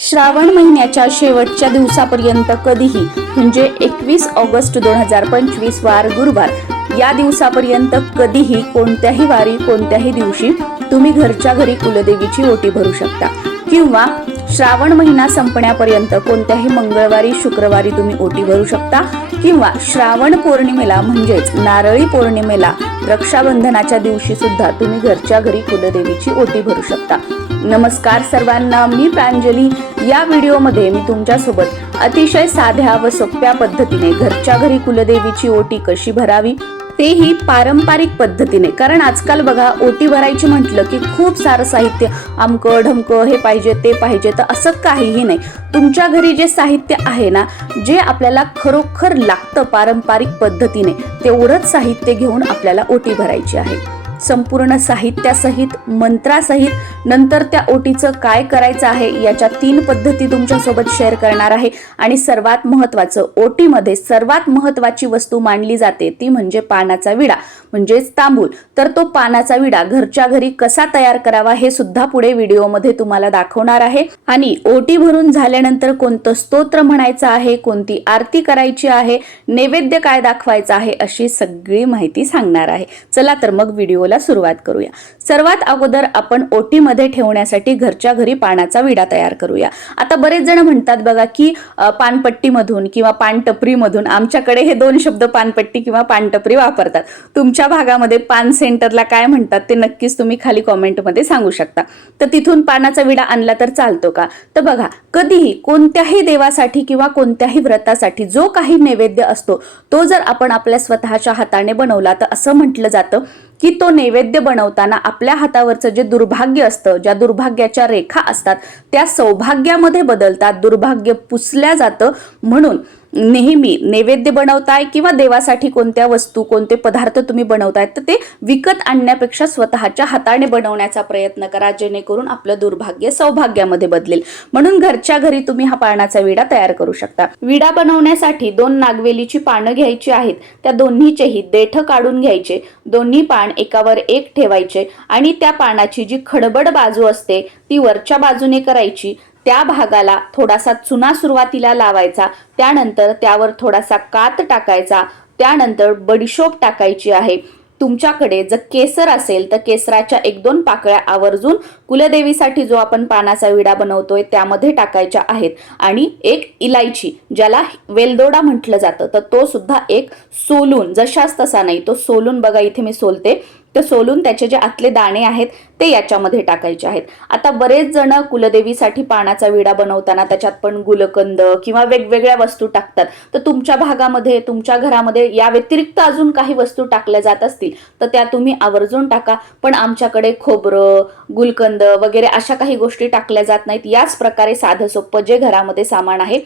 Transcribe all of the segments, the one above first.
श्रावण महिन्याच्या शेवटच्या दिवसापर्यंत कधीही म्हणजे एकवीस ऑगस्ट दोन हजार पंचवीस वार गुरुवार या दिवसापर्यंत कधीही कोणत्याही वारी कोणत्याही दिवशी तुम्ही घरच्या घरी कुलदेवीची ओटी भरू शकता. किंवा श्रावण महिना संपण्यापर्यंत कोणत्याही मंगळवारी शुक्रवारी तुम्ही ओटी भरू शकता. किंवा श्रावण पौर्णिमेला म्हणजेच नारळी पौर्णिमेला रक्षाबंधनाच्या दिवशी सुद्धा तुम्ही घरच्या घरी कुलदेवीची ओटी भरू शकता. नमस्कार सर्वांना मी प्रांजली. या व्हिडिओमध्ये मी तुमच्यासोबत अतिशय साध्या व सोप्या पद्धतीने घरच्या घरी कुलदेवीची ओटी कशी भरावी तेही पारंपरिक पद्धतीने. कारण आजकाल बघा ओटी भरायची म्हटलं की खूप सारं साहित्य आमकं ढमकं हे पाहिजे ते पाहिजे तर असं काहीही नाही. तुमच्या घरी जे साहित्य आहे ना जे आपल्याला खरोखर लागतं पारंपरिक पद्धतीने तेवढंच साहित्य घेऊन आपल्याला ओटी भरायची आहे. संपूर्ण साहित्यासहित मंत्रासहित नंतर त्या ओटीचं काय करायचं आहे याच्या तीन पद्धती तुमच्यासोबत शेअर करणार आहे. आणि सर्वात महत्त्वाचं ओटीमध्ये सर्वात महत्त्वाची वस्तू मानली जाते ती म्हणजे पानाचा विडा म्हणजेच तांबूल. तर तो पानाचा विडा घरच्या घरी कसा तयार करावा हे सुद्धा पुढे व्हिडिओमध्ये तुम्हाला दाखवणार आहे. आणि ओटी भरून झाल्यानंतर कोणतं स्तोत्र म्हणायचं आहे कोणती आरती करायची आहे नैवेद्य काय दाखवायचं आहे अशी सगळी माहिती सांगणार आहे. चला तर मग व्हिडिओ व्हिडिओला सुरुवात करूया. सर्वात अगोदर आपण ओटीमध्ये ठेवण्यासाठी घरच्या घरी पानाचा विडा तयार करूया. आता बरेच जण म्हणतात बघा की पानपट्टीमधून किंवा पानटपरीमधून आमच्याकडे हे दोन शब्द पानपट्टी किंवा पानटपरी वापरतात. तुमच्या भागामध्ये पान सेंटरला काय म्हणतात ते नक्कीच तुम्ही खाली कॉमेंटमध्ये सांगू शकता. तर तिथून पानाचा विडा आणला तर चालतो का? तर बघा कधीही कोणत्याही देवासाठी किंवा कोणत्याही व्रतासाठी जो काही नैवेद्य असतो तो जर आपण आपल्या स्वतःच्या हाताने बनवला तर असं म्हटलं जातं की तो नैवेद्य बनवताना आपल्या हातावरचं जे दुर्भाग्य असतं ज्या दुर्भाग्याच्या रेखा असतात त्या सौभाग्यामध्ये बदलतात दुर्भाग्य पुसल्या जातं. म्हणून नेहमी नैवेद्य बनवताय किंवा देवासाठी कोणत्या वस्तू कोणते पदार्थ तुम्ही बनवताय तर ते विकत आणण्यापेक्षा स्वतःच्या हाताने बनवण्याचा प्रयत्न करा जेणेकरून आपलं दुर्भाग्य सौभाग्यामध्ये बदलेल. म्हणून घरच्या घरी तुम्ही हा पानाचा विडा तयार करू शकता. विडा बनवण्यासाठी दोन नागवेलीची पानं घ्यायची आहेत. त्या दोन्हीचेही देठ काढून घ्यायचे. दोन्ही पान एकावर एक ठेवायचे आणि त्या पानाची जी खडबड बाजू असते ती वरच्या बाजूने करायची. त्या भागाला थोडासा चुना सुरुवातीला लावायचा. त्यानंतर त्यावर थोडासा कात टाकायचा. त्यानंतर बडीशोप टाकायची आहे. तुमच्याकडे जर केसर असेल तर केसराच्या एक दोन पाकळ्या आवर्जून कुलदेवीसाठी जो आपण पानाचा विडा बनवतोय त्यामध्ये टाकायच्या आहेत. आणि एक इलायची ज्याला वेलदोडा म्हटलं जातं तर तो सुद्धा एक सोलून जशाच तसा नाही तो सोलून बघा इथे मी सोलते. तर सोलून त्याचे जे आतले दाणे आहेत ते याच्यामध्ये टाकायचे आहेत. आता बरेच जण कुलदेवीसाठी पानाचा विडा बनवताना त्याच्यात पण गुलकंद किंवा वेगवेगळ्या वस्तू टाकतात. तर तुमच्या भागामध्ये तुमच्या घरामध्ये या व्यतिरिक्त अजून काही वस्तू टाकल्या जात असतील तर त्या तुम्ही आवर्जून टाका. पण आमच्याकडे खोबरं गुलकंद वगैरे अशा काही गोष्टी टाकल्या जात नाहीत. याच प्रकारे साधं सोपं जे घरामध्ये सामान आहे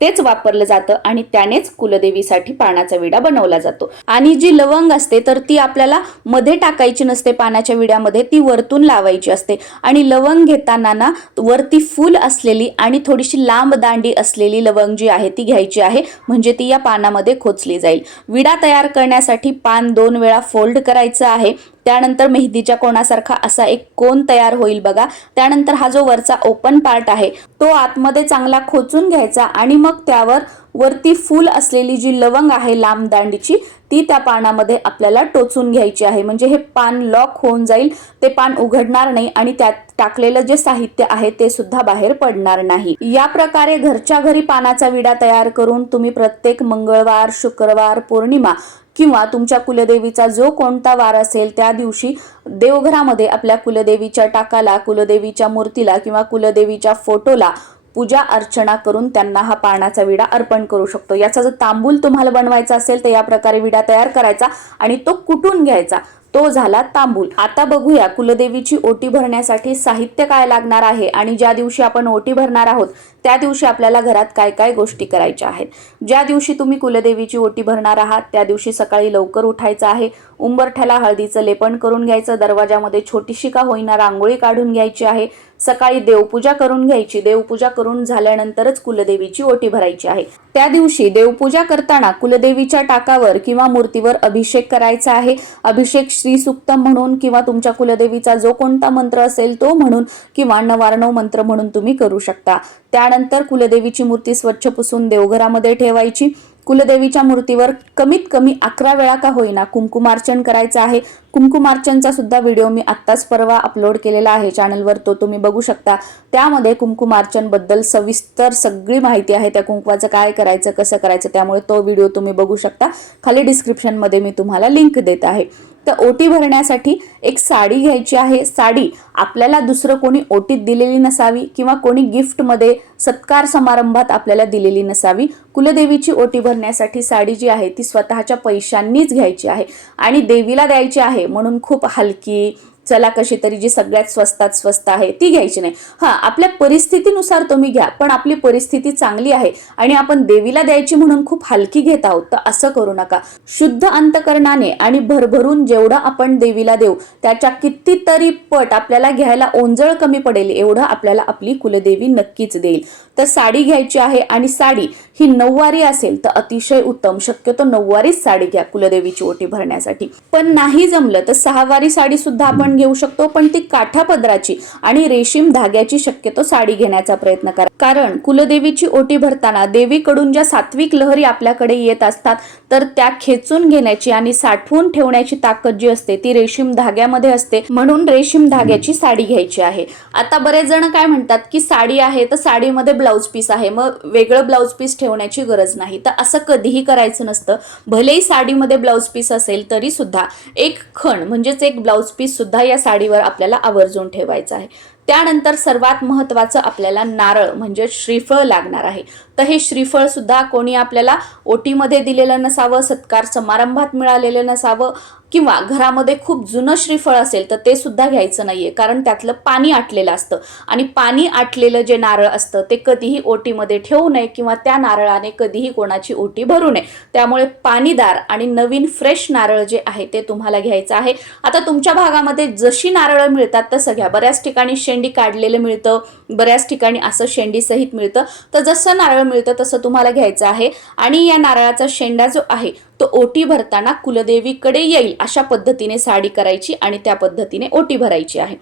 तेच वापरलं जातं आणि त्यानेच कुलदेवीसाठी पानाचा विडा बनवला जातो. आणि जी लवंग असते तर ती आपल्याला मध्ये टाकायची नसते पानाच्या विड्यामध्ये ती वरतून लावायची असते. आणि लवंग घेताना ना वरती फुल असलेली आणि थोडीशी लांब दांडी असलेली लवंग जी आहे ती घ्यायची आहे. म्हणजे ती या पानामध्ये खोचली जाईल. विडा तयार करण्यासाठी पान दोन वेळा फोल्ड करायचं आहे. त्यानंतर मेहंदीच्या कोणासारखा असा एक कोन तयार होईल बघा. त्यानंतर हा जो वरचा ओपन पार्ट आहे तो आतमध्ये चांगला खोचून घ्यायचा आणि मग त्यावर वरती फूल असलेली जी लवंग आहे लांब दांडीची ती त्या पानामध्ये आपल्याला टोचून घ्यायची आहे. म्हणजे हे पान लॉक होऊन जाईल ते पान उघडणार नाही आणि त्यात टाकलेलं जे साहित्य आहे ते सुद्धा बाहेर पडणार नाही. या प्रकारे घरच्या घरी पानाचा विडा तयार करून तुम्ही प्रत्येक मंगळवार शुक्रवार पौर्णिमा किंवा तुमच्या कुलदेवीचा जो कोणता वार असेल त्या दिवशी देवघरामध्ये आपल्या कुलदेवीच्या टाकाला कुलदेवीच्या मूर्तीला किंवा कुलदेवीच्या फोटोला पूजा अर्चना करून त्यांना हा पाळण्याचा विडा अर्पण करू शकतो. याचा जर तांबूल तुम्हाला बनवायचा असेल तर या प्रकारे विडा तयार करायचा आणि तो कुटून घ्यायचा. तो झाला तांबूल. आता बघूया कुलदेवीची ओटी भरण्यासाठी साहित्य काय लागणार आहे आणि ज्या दिवशी आपण ओटी भरणार आहोत त्या दिवशी आपल्याला घरात काय काय गोष्टी करायच्या आहेत. ज्या दिवशी तुम्ही कुलदेवीची ओटी भरणार आहात त्या दिवशी सकाळी लवकर उठायचं आहे. उंबरठ्याला हळदीचं लेपन करून घ्यायचं. दरवाजामध्ये छोटीशी का होईना रांगोळी काढून घ्यायची आहे. सकाळी देवपूजा करून घ्यायची. देवपूजा करून झाल्यानंतरच कुलदेवीची ओटी भरायची आहे. त्या दिवशी देवपूजा करताना कुलदेवीच्या टाकावर किंवा मूर्तीवर अभिषेक करायचा आहे. अभिषेक श्रीसुक्तम म्हणून किंवा तुमच्या कुलदेवीचा जो कोणता मंत्र असेल तो म्हणून किंवा नवारणव मंत्र म्हणून तुम्ही करू शकता. त्यानंतर कुलदेवीची मूर्ती स्वच्छ पुसून देवघरामध्ये ठेवायची. कुलदेवीच्या मूर्तीवर कमीत कमी अकरा वेळा का होईना कुंकुमार्चन करायचं आहे. कुंकुमार्चनचा सुद्धा व्हिडिओ मी आत्ताच परवा अपलोड केलेला आहे. चॅनलवर तो तुम्ही बघू शकता. त्यामध्ये कुंकुमार्चनबद्दल सविस्तर सगळी माहिती आहे. त्या कुंकवाचं काय करायचं कसं करायचं त्यामुळे तो व्हिडिओ तुम्ही बघू शकता. खाली डिस्क्रिप्शनमध्ये मी तुम्हाला लिंक देत आहे. तर ओटी भरण्यासाठी एक साडी घ्यायची आहे. साडी आपल्याला दुसरं कोणी ओटीत दिलेली नसावी किंवा कोणी गिफ्टमध्ये सत्कार समारंभात आपल्याला दिलेली नसावी. कुलदेवीची ओटी भरण्यासाठी साडी जी आहे ती स्वतःच्या पैशांनीच घ्यायची आहे आणि देवीला द्यायची आहे म्हणून खूप हलकी चला कशी तरी जी सगळ्यात स्वस्तात स्वस्त आहे ती घ्यायची नाही. हा आपल्या परिस्थितीनुसार तुम्ही घ्या पण आपली परिस्थिती चांगली आहे आणि आपण देवीला द्यायची म्हणून खूप हलकी घेत आहोत तर असं करू नका. शुद्ध अंतकरणाने आणि भरभरून जेवढं आपण देवीला देऊ त्याच्या कितीतरी पट आपल्याला घ्यायला ओंजळ कमी पडेल एवढं आपल्याला आपली कुलदेवी नक्कीच देईल. तर साडी घ्यायची आहे आणि साडी ही नऊवारी असेल तर अतिशय उत्तम. शक्यतो नऊवारीच साडी घ्या कुलदेवीची ओटी भरण्यासाठी. पण नाही जमलं तर सहावारी साडी सुद्धा आपण घेऊ शकतो पण ती काठा पदराची आणि रेशीम धाग्याची शक्यतो साडी घेण्याचा प्रयत्न करा. कारण कुलदेवीची ओटी भरताना देवीकडून ज्या सात्विक लहरी आपल्याकडे येत असतात तर त्या खेचून घेण्याची आणि साठवून ठेवण्याची ताकद जी असते ती रेशीम धाग्यामध्ये असते. म्हणून रेशीम धाग्याची साडी घ्यायची आहे. आता बरेच जण काय म्हणतात की साडी आहे तर साडीमध्ये ब्लाऊज पीस आहे. मग वेगळं ब्लाऊज पीस ठेवण्याची गरज नाही. तर असं कधीही करायचं नसतं. भलेही साडीमध्ये ब्लाऊज पीस असेल तरी सुद्धा एक खण म्हणजेच एक ब्लाऊज पीस सुद्धा या साडीवर आपल्याला आवर्जून ठेवायचं आहे. त्यानंतर सर्वात महत्त्वाचं आपल्याला नारळ म्हणजे श्रीफळ लागणार आहे. तर हे श्रीफळ सुद्धा कोणी आपल्याला ओटीमध्ये दिलेलं नसावं सत्कार समारंभात मिळालेलं नसावं किंवा घरामध्ये खूप जुनं श्रीफळ असेल तर ते सुद्धा घ्यायचं नाहीये. कारण त्यातलं पाणी आटलेलं असतं. आणि पाणी आटलेलं जे नारळ असतं ते कधीही ओटीमध्ये ठेवू नये किंवा त्या नारळाने कधीही कोणाची ओटी भरू नये. त्यामुळे पाणीदार आणि नवीन फ्रेश नारळ जे आहे ते तुम्हाला घ्यायचं आहे. आता तुमच्या भागामध्ये जशी नारळं मिळतात तसं घ्या. बऱ्याच ठिकाणी शेंडी काढलेलं मिळतं बऱ्याच ठिकाणी असं शेंडीसहित मिळतं. तर जसं नारळ मिळतं तसं तुम्हाला घ्यायचं आहे. आणि या नारळाचा शेंडा जो आहे तो ओटी भरताना कुलदेवीकडे येईल अशा पद्धतीने साडी करायची आणि त्या पद्धतीने ओटी भरायची आहे.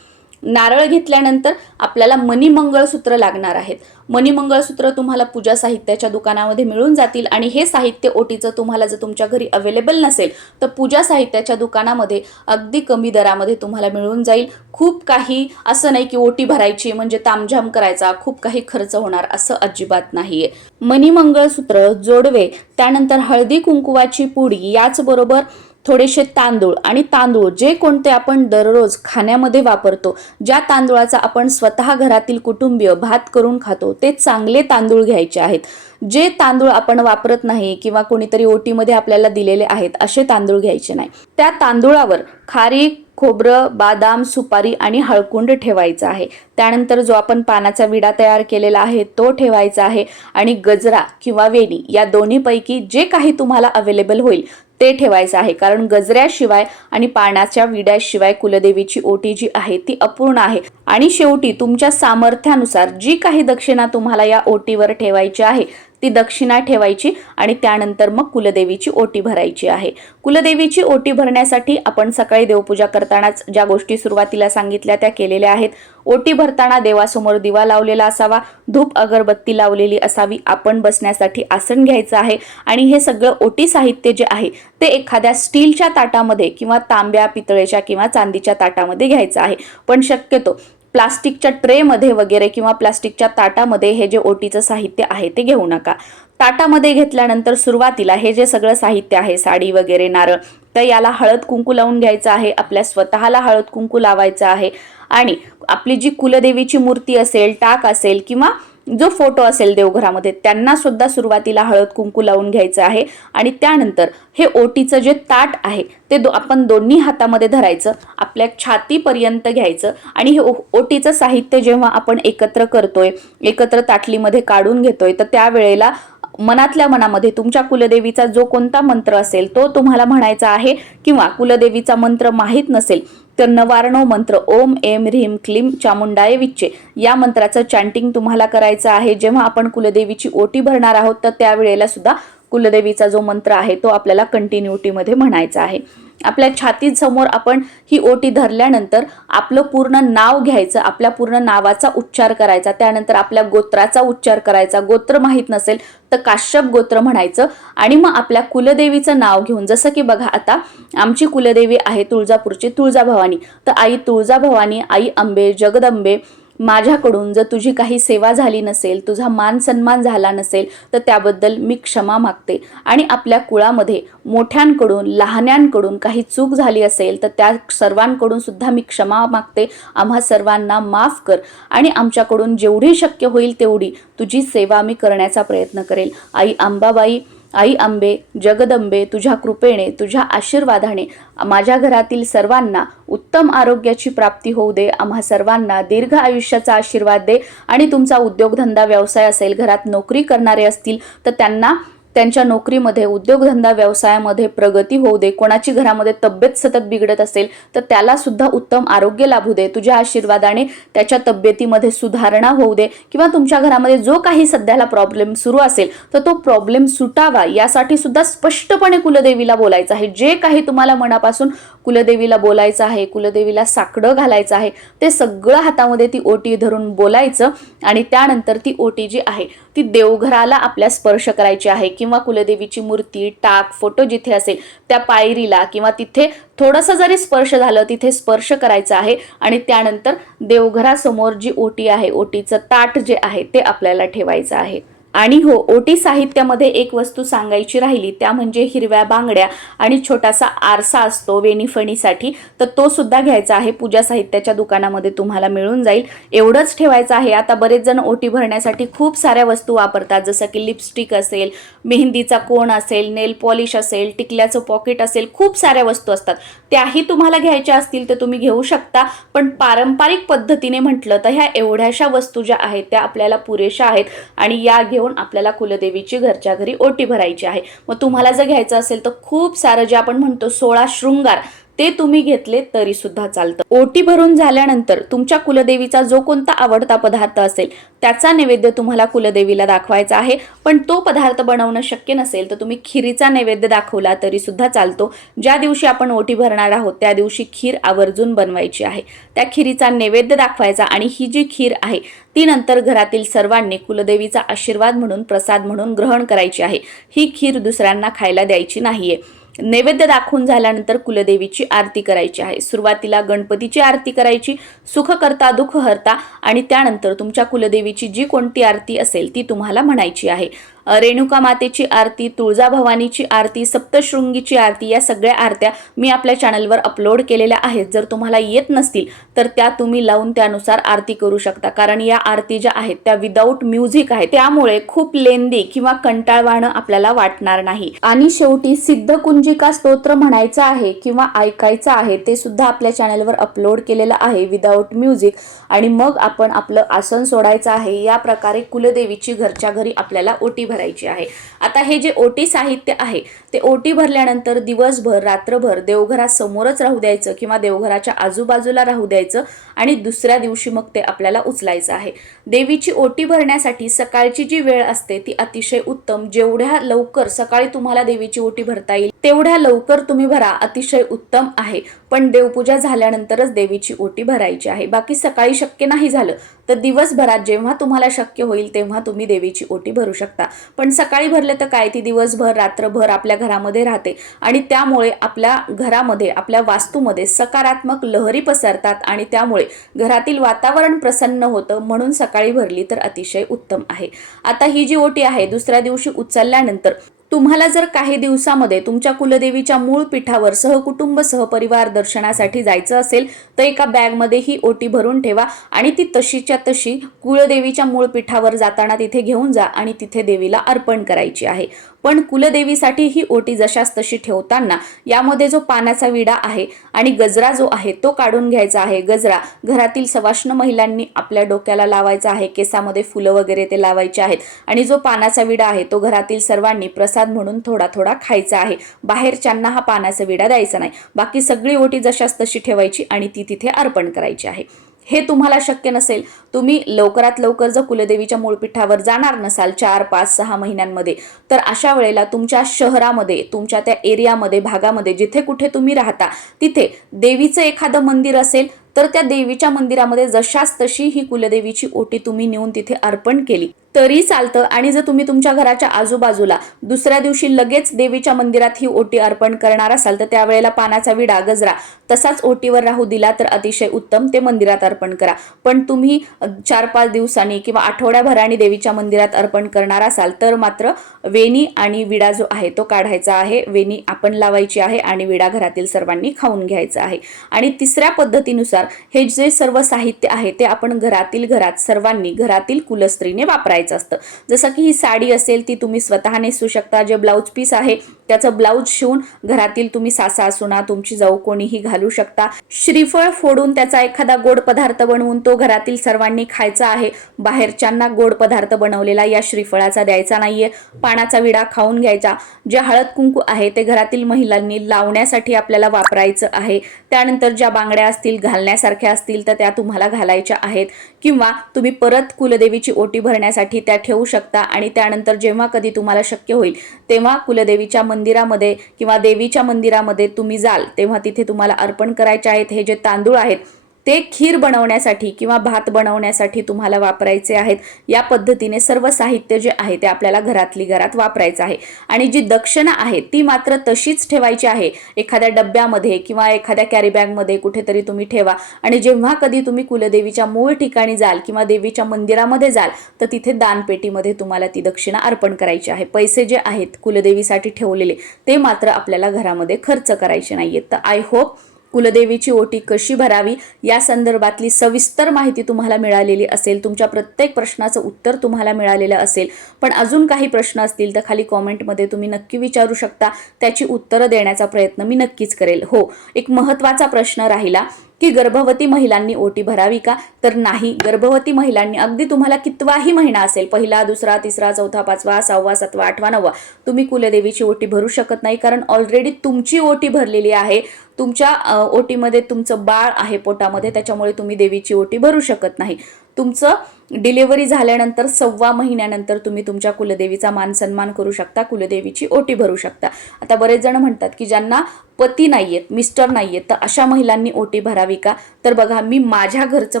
नारळ घेतल्यानंतर आपल्याला मनी मंगळसूत्र लागणार आहेत. मनी मंगळसूत्र तुम्हाला पूजा साहित्याच्या दुकानामध्ये मिळून जातील आणि हे साहित्य ओटीचं तुम्हाला जर तुमच्या घरी अवेलेबल नसेल तर पूजा साहित्याच्या दुकानामध्ये अगदी कमी दरामध्ये तुम्हाला मिळून जाईल. खूप काही असं नाही की ओटी भरायची म्हणजे तामझाम करायचा खूप काही खर्च होणार असं अजिबात नाहीये. मनी मंगळसूत्र जोडवे त्यानंतर हळदी कुंकुवाची पुडी याचबरोबर थोडेसे तांदूळ आणि तांदूळ जे कोणते आपण दररोज खाण्यामध्ये वापरतो ज्या तांदूळाचा आपण स्वतः घरातील कुटुंबीय भात करून खातो ते चांगले तांदूळ घ्यायचे आहेत. जे तांदूळ आपण वापरत नाही किंवा कोणीतरी ओटीमध्ये आपल्याला दिलेले आहेत असे तांदूळ घ्यायचे नाही. त्या तांदूळावर खारी खोबरं बादाम सुपारी आणि हळकुंड ठेवायचा आहे. त्यानंतर जो आपण पानाचा विडा तयार केलेला आहे तो ठेवायचा आहे आणि गजरा किंवा वेणी या दोन्हीपैकी जे काही तुम्हाला अवेलेबल होईल ते ठेवायचं आहे. कारण गजऱ्याशिवाय आणि पाण्याच्या विड्याशिवाय कुलदेवीची ओटी जी आहे ती अपूर्ण आहे. आणि शेवटी तुमच्या सामर्थ्यानुसार जी काही दक्षिणा तुम्हाला या ओटीवर ठेवायची आहे ती दक्षिणा ठेवायची आणि त्यानंतर मग कुलदेवीची ओटी भरायची आहे. कुलदेवीची ओटी भरण्यासाठी आपण सकाळी देवपूजा करतानाच ज्या गोष्टी सुरुवातीला सांगितल्या त्या केलेल्या आहेत. ओटी भरताना देवासमोर दिवा लावलेला असावा धूप अगरबत्ती लावलेली असावी आपण बसण्यासाठी आसन घ्यायचं आहे आणि हे सगळं ओटी साहित्य जे आहे ते एखाद्या स्टीलच्या ताटामध्ये किंवा तांब्या पितळेच्या किंवा चांदीच्या ताटामध्ये घ्यायचं आहे. पण शक्यतो प्लास्टिकच्या ट्रेमध्ये वगैरे किंवा प्लास्टिकच्या ताटामध्ये हे जे ओटीचं साहित्य आहे ते घेऊ नका. ताटामध्ये घेतल्यानंतर सुरुवातीला हे जे सगळं साहित्य आहे साडी वगैरे नारळ तर याला हळद कुंकू लावून घ्यायचं आहे आपल्या स्वतःला हळद कुंकू लावायचं आहे. आणि आपली जी कुलदेवीची मूर्ती असेल टाक असेल किंवा जो फोटो असेल देवघरामध्ये त्यांना सुद्धा सुरुवातीला हळद कुंकू लावून घ्यायचं आहे. आणि त्यानंतर हे ओटीचं जे ताट आहे ते दो आपण दोन्ही हातामध्ये धरायचं आपल्या छातीपर्यंत घ्यायचं. आणि हे ओ- ओटीचं साहित्य जेव्हा आपण एकत्र करतोय एकत्र ताटलीमध्ये काढून घेतोय तर त्यावेळेला मनातल्या मनामध्ये तुमच्या कुलदेवीचा जो कोणता मंत्र असेल तो तुम्हाला म्हणायचा आहे किंवा कुलदेवीचा मंत्र माहीत नसेल तर नवारणो मंत्र ओम एम ह्रीम क्लीम चामुंडाय विच्चे. या मंत्राचं चॅन्टिंग तुम्हाला करायचं आहे. जेव्हा आपण कुलदेवीची ओटी भरणार आहोत तर त्यावेळेला सुद्धा कुलदेवीचा जो मंत्र आहे तो आपल्याला कंटिन्युटीमध्ये म्हणायचा आहे. आपल्या छातीसमोर आपण ही ओटी धरल्यानंतर आपलं पूर्ण नाव घ्यायचं आपल्या पूर्ण नावाचा उच्चार करायचा त्यानंतर आपल्या गोत्राचा उच्चार करायचा. गोत्र माहीत नसेल तर काश्यप गोत्र म्हणायचं. आणि मग आपल्या कुलदेवीचं नाव घेऊन जसं की बघा आता आमची कुलदेवी आहे तुळजापूरची तुळजाभवानी. तर आई तुळजाभवानी आई अंबे जगदंबे माझ्याकडून जर तुझी काही सेवा झाली नसेल तुझा मान सन्मान झाला नसेल तर त्याबद्दल मी क्षमा मागते. आणि आपल्या कुळामध्ये मोठ्यांकडून लहान्यांकडून काही चूक झाली असेल तर त्या सर्वांकडून सुद्धा मी क्षमा मागते. आम्हा सर्वांना माफ कर आणि आमच्याकडून जेवढी शक्य होईल तेवढी तुझी सेवा मी करण्याचा प्रयत्न करेल. आई अंबाबाई आई आंबे जगदंबे तुझ्या कृपेने तुझ्या आशीर्वादाने माझ्या घरातील सर्वांना उत्तम आरोग्याची प्राप्ती होऊ दे. आम्हा सर्वांना दीर्घ आयुष्याचा आशीर्वाद दे. आणि तुमचा उद्योगधंदा व्यवसाय असेल घरात नोकरी करणारे असतील तर त्यांना त्यांच्या नोकरीमध्ये उद्योगधंदा व्यवसायामध्ये प्रगती होऊ दे कोणाची घरामध्ये तब्येत सतत बिघडत असेल तर त्याला सुद्धा उत्तम आरोग्य लाभू दे. तुझ्या आशीर्वादाने त्याच्या तब्येतीमध्ये सुधारणा होऊ दे. किंवा तुमच्या घरामध्ये जो काही सध्याला प्रॉब्लेम सुरू असेल तर तो प्रॉब्लेम सुटावा. यासाठी सुद्धा स्पष्टपणे कुलदेवीला बोलायचं आहे. जे काही तुम्हाला मनापासून कुलदेवीला बोलायचं आहे कुलदेवीला साकडं घालायचं आहे ते सगळं हातामध्ये ती ओटी धरून बोलायचं आणि त्यानंतर ती ओटी जी आहे ती देवघराला आपल्या स्पर्श करायची आहे. की किंवा कुलदेवीची मूर्ती टाक फोटो जिथे असेल त्या पायरीला किंवा तिथे थोडंसं जरी स्पर्श झालं तिथे स्पर्श करायचा आहे आणि त्यानंतर देवघरासमोर जी ओटी आहे ओटीचं ताट जे आहे ते आपल्याला ठेवायचं आहे. आणि हो ओटी साहित्यामध्ये एक वस्तू सांगायची राहिली त्या म्हणजे हिरव्या बांगड्या आणि छोटासा आरसा असतो वेणीफणीसाठी. तर तो सुद्धा घ्यायचा आहे. पूजा साहित्याच्या दुकानामध्ये तुम्हाला मिळून जाईल. एवढंच ठेवायचं आहे. आता बरेच जण ओटी भरण्यासाठी खूप साऱ्या वस्तू वापरतात. जसं की लिपस्टिक असेल मेहंदीचा कोण असेल नेल पॉलिश असेल टिकल्याचं पॉकेट असेल खूप साऱ्या वस्तू असतात. त्याही तुम्हाला घ्यायच्या असतील तर तुम्ही घेऊ शकता. पण पारंपरिक पद्धतीने म्हटलं तर ह्या एवढ्याशा वस्तू ज्या आहेत त्या आपल्याला पुरेशा आहेत. आणि या ठेवून आपल्याला कुलदेवीची घरच्या घरी ओटी भरायची आहे. मग तुम्हाला जर घ्यायचं असेल तर खूप सारं जे आपण म्हणतो सोळा शृंगार ते तुम्ही घेतले तरी सुद्धा चालतं. ओटी भरून झाल्यानंतर तुमच्या कुलदेवीचा जो कोणता आवडता पदार्थ असेल त्याचा नैवेद्य तुम्हाला कुलदेवीला दाखवायचा आहे. पण तो पदार्थ बनवणं शक्य नसेल तर तुम्ही खिरीचा नैवेद्य दाखवला तरी सुद्धा चालतो. ज्या दिवशी आपण ओटी भरणार आहोत त्या दिवशी खीर आवर्जून बनवायची आहे. त्या खिरीचा नैवेद्य दाखवायचा आणि ही जी खीर आहे ती नंतर घरातील सर्वांनी कुलदेवीचा आशीर्वाद म्हणून प्रसाद म्हणून ग्रहण करायची आहे. ही खीर दुसऱ्यांना खायला द्यायची नाहीये. नैवेद्य दाखवून झाल्यानंतर कुलदेवीची आरती करायची आहे. सुरुवातीला गणपतीची आरती करायची सुख करता दुःख हरता आणि त्यानंतर तुमच्या कुलदेवीची जी कोणती आरती असेल ती तुम्हाला म्हणायची आहे. रेणुका मातेची आरती तुळजाभवानीची आरती सप्तशृंगीची आरती या सगळ्या आरत्या मी आपल्या चॅनलवर अपलोड केलेल्या आहेत. जर तुम्हाला येत नसतील तर त्या तुम्ही लावून त्यानुसार आरती करू शकता. कारण या आरती ज्या आहेत त्या विदाऊट म्युझिक आहेत. त्यामुळे खूप लेंदी किंवा कंटाळवाणं आपल्याला वाटणार नाही. आणि शेवटी सिद्ध कुंजिका स्तोत्र म्हणायचं आहे किंवा ऐकायचं आहे ते सुद्धा आपल्या चॅनलवर अपलोड केलेलं आहे विदाऊट म्युझिक आणि मग आपण आपलं आसन सोडायचं आहे. या प्रकारे कुलदेवीची घरच्या घरी आपल्याला ओटी भरायची आहे. आता हे जे ओटी साहित्य आहे ते ओटी भरल्यानंतर दिवसभर रात्रभर देवघरासमोरच राहू द्यायचं किंवा देवघराच्या आजूबाजूला राहू द्यायचं आणि दुसऱ्या दिवशी मग ते आपल्याला उचलायचं आहे. देवीची ओटी भरण्यासाठी सकाळची जी वेळ असते ती अतिशय उत्तम. जेवढ्या लवकर सकाळी तुम्हाला देवीची ओटी भरता येईल तेवढ्या लवकर तुम्ही भरा अतिशय उत्तम आहे. पण देवपूजा झाल्यानंतरच देवीची ओटी भरायची आहे. बाकी सकाळी शक्य नाही झालं तर दिवसभरात जेव्हा तुम्हाला शक्य होईल तेव्हा तुम्ही देवीची ओटी भरू शकता. पण सकाळी भरले तर काय? ती दिवसभर रात्रभर आपल्या घरामध्ये राहते. आणि त्यामुळे आपल्या घरामध्ये आपल्या वास्तूमध्ये सकारात्मक लहरी पसरतात आणि त्यामुळे घरातील वातावरण प्रसन्न होतं. म्हणून सकाळी भरली तर अतिशय उत्तम आहे. आता ही जी ओटी आहे दुसऱ्या दिवशी उचलल्यानंतर तुम्हाला जर काही दिवसामध्ये तुमच्या कुलदेवीच्या मूळ पीठावर सहकुटुंब सहपरिवार दर्शनासाठी जायचं असेल तर एका बॅगमध्ये ही ओटी भरून ठेवा आणि ती तशीच्या तशी कुलदेवीच्या मूळ पीठावर जाताना तिथे घेऊन जा आणि तिथे देवीला अर्पण करायची आहे. पण कुलदेवीसाठी ही ओटी जशास तशी ठेवताना यामध्ये जो पानाचा विडा आहे आणि गजरा जो आहे तो काढून घ्यायचा आहे. गजरा घरातील सवाष्ण महिलांनी आपल्या डोक्याला लावायचा आहे. केसामध्ये फुलं वगैरे ते लावायचे आहेत आणि जो पानाचा विडा आहे तो घरातील सर्वांनी प्रसाद म्हणून थोडा थोडा खायचा आहे. बाहेरच्यांना हा पानाचा विडा द्यायचा नाही. बाकी सगळी ओटी जशास तशी ठेवायची आणि ती तिथे अर्पण करायची आहे. हे तुम्हाला शक्य नसेल तुम्ही लवकरात लवकर जर कुलदेवीच्या मूळपीठावर जाणार नसाल चार पाच सहा महिन्यांमध्ये तर अशा वेळेला तुमच्या शहरामध्ये तुमच्या त्या एरियामध्ये भागामध्ये जिथे कुठे तुम्ही राहता तिथे देवीचं एखादं मंदिर असेल तर त्या देवीच्या मंदिरामध्ये जशास तशी ही कुलदेवीची ओटी तुम्ही नेऊन तिथे अर्पण केली. तरी चालतं आणि जर तुम्ही तुमच्या घराच्या आजूबाजूला दुसऱ्या दिवशी लगेच देवीच्या मंदिरात ही ओटी अर्पण करणार असाल तर त्यावेळेला पानाचा विडा गजरा तसाच ओटीवर राहू दिला तर अतिशय उत्तम. ते मंदिरात अर्पण करा. पण तुम्ही चार पाच दिवसांनी किंवा आठवड्याभराने देवीच्या मंदिरात अर्पण करणार असाल तर मात्र वेणी आणि विडा जो आहे तो काढायचा आहे. वेणी आपण लावायची आहे आणि विडा घरातील सर्वांनी खाऊन घ्यायचा आहे. आणि तिसऱ्या पद्धतीनुसार हे जे सर्व साहित्य आहे ते आपण घरातील घरात सर्वांनी घरातील कुलस्त्रीने वापरायचं असतं. जसं की ही साडी असेल ती तुम्ही स्वतः नेसू शकता. जे ब्लाऊज पीस आहे त्याचं ब्लाऊज शिवून घरातील तुम्ही सासा सुना तुमची जाऊ कोणीही घालू शकता. श्रीफळ फोडून त्याचा एखादा गोड पदार्थ बनवून तो घरातील सर्वांनी खायचा आहे. बाहेरच्यांना गोड पदार्थ बनवलेला या श्रीफळाचा द्यायचा नाहीये. पानाचा विडा खाऊन घ्यायचा. जे हळद कुंकू आहे ते घरातील महिलांनी लावण्यासाठी आपल्याला वापरायचं आहे. त्यानंतर ज्या बांगड्या असतील घालण्यासारख्या असतील तर त्या तुम्हाला घालायच्या आहेत. किंवा तुम्ही परत कुलदेवीची ओटी भरण्यासाठी त्या ठेवू शकता आणि त्यानंतर जेव्हा कधी तुम्हाला शक्य होईल तेव्हा कुलदेवीच्या मंदिरामध्ये किंवा देवीच्या मंदिरामध्ये तुम्ही जाल तेव्हा तिथे तुम्हाला अर्पण करायचे आहेत. हे जे तांदूळ आहेत ते खीर बनवण्यासाठी किंवा भात बनवण्यासाठी तुम्हाला वापरायचे आहेत. या पद्धतीने सर्व साहित्य जे आहे ते आपल्याला घरातली घरात वापरायचं आहे. आणि जी दक्षिणा आहे ती मात्र तशीच ठेवायची आहे. एखाद्या डब्यामध्ये किंवा एखाद्या कॅरीबॅगमध्ये कुठेतरी तुम्ही ठेवा. आणि जेव्हा कधी तुम्ही कुलदेवीच्या मूळ ठिकाणी जाल किंवा देवीच्या मंदिरामध्ये जाल तर तिथे दानपेटीमध्ये तुम्हाला ती दक्षिणा अर्पण करायची आहे. पैसे जे आहेत कुलदेवीसाठी ठेवलेले ते मात्र आपल्याला घरामध्ये खर्च करायचे नाही आहेत तर आय होप कुलदेवीची ओटी कशी भरावी? या संदर्भातली सविस्तर माहिती तुम्हाला मिळालेली असेल तुमच्या प्रत्येक प्रश्नाचं उत्तर तुम्हाला मिळालेलं असेल. पण अजून काही प्रश्न असतील तर खाली कॉमेंटमध्ये तुम्ही नक्की विचारू शकता. त्याची उत्तरं देण्याचा प्रयत्न मी नक्कीच करेल. हो एक महत्त्वाचा प्रश्न राहिला की गर्भवती महिलांनी ओटी भरावी का? तर नाही. गर्भवती महिलांनी अगदी तुम्हाला कितवाही महिना असेल पहिला दुसरा तिसरा चौथा पाचवा सहावा सातवा आठवा नववा तुम्ही कुलदेवीची ओटी भरू शकत नाही. कारण ऑलरेडी तुमची ओटी भरलेली आहे. तुमच्या ओटीमध्ये तुमचं बाळ आहे पोटामध्ये त्याच्यामुळे तुम्ही देवीची ओटी भरू शकत नाही. तुमचं डिलिव्हरी झाल्यानंतर सव्वा महिन्यानंतर तुम्ही तुमच्या कुलदेवीचा मान सन्मान करू शकता कुलदेवीची ओटी भरू शकता. आता बरेच जण म्हणतात की ज्यांना पती नाही आहेत मिस्टर नाही आहेत तर अशा महिलांनी ओटी भरावी का? तर बघा मी माझ्या घरचं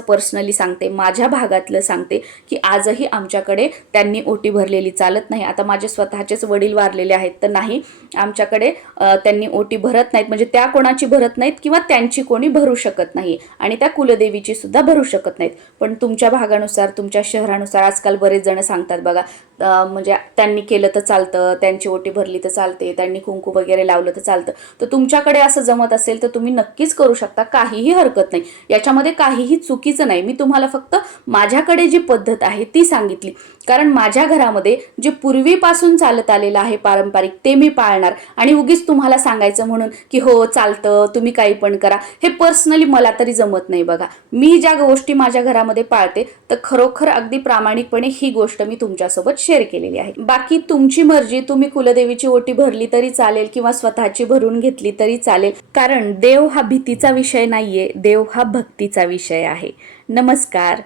पर्सनली सांगते माझ्या भागातलं सांगते की आजही आमच्याकडे त्यांनी ओटी भरलेली चालत नाही. आता माझे स्वतःचेच वडील वारलेले आहेत तर नाही आमच्याकडे त्यांनी ओटी भरत नाहीत. म्हणजे त्या कोणाची भरत नाहीत किंवा त्यांची कोणी भरू शकत नाही आणि त्या कुलदेवीची सुद्धा भरू शकत नाहीत. पण तुमच्या भागानुसार तुमच्या शहरानुसार आजकाल बरेच जण सांगतात बघा म्हणजे त्यांनी केलं तर चालतं त्यांची ओटी भरली तर चालते त्यांनी कुंकू वगैरे लावलं तर चालतं. तर तुमच्याकडे असं जमत असेल तर तुम्ही नक्कीच करू शकता काहीही हरकत नाही. याच्यामध्ये काहीही चुकीचं नाही. मी तुम्हाला फक्त माझ्याकडे जी पद्धत आहे ती सांगितली. कारण माझ्या घरामध्ये जे पूर्वीपासून चालत आलेलं आहे पारंपरिक ते मी पाळणार. आणि उगीच तुम्हाला सांगायचं म्हणून की हो चालतं तुम्ही काही पण करा. हे पर्सनली मला तरी जमत नाही बघा. मी ज्या गोष्टी माझ्या घरामध्ये पाळते तर खरोखर अगदी प्रामाणिकपणे ही गोष्ट मी तुमच्यासोबत शेअर केलेली आहे. बाकी तुमची मर्जी तुम्ही कुलदेवीची ओटी भरली तरी चालेल किंवा स्वतःची भरून घेतली तरी चालेल. कारण देव हा भीतीचा विषय नाहीये देव हा भक्तीचा विषय आहे. नमस्कार.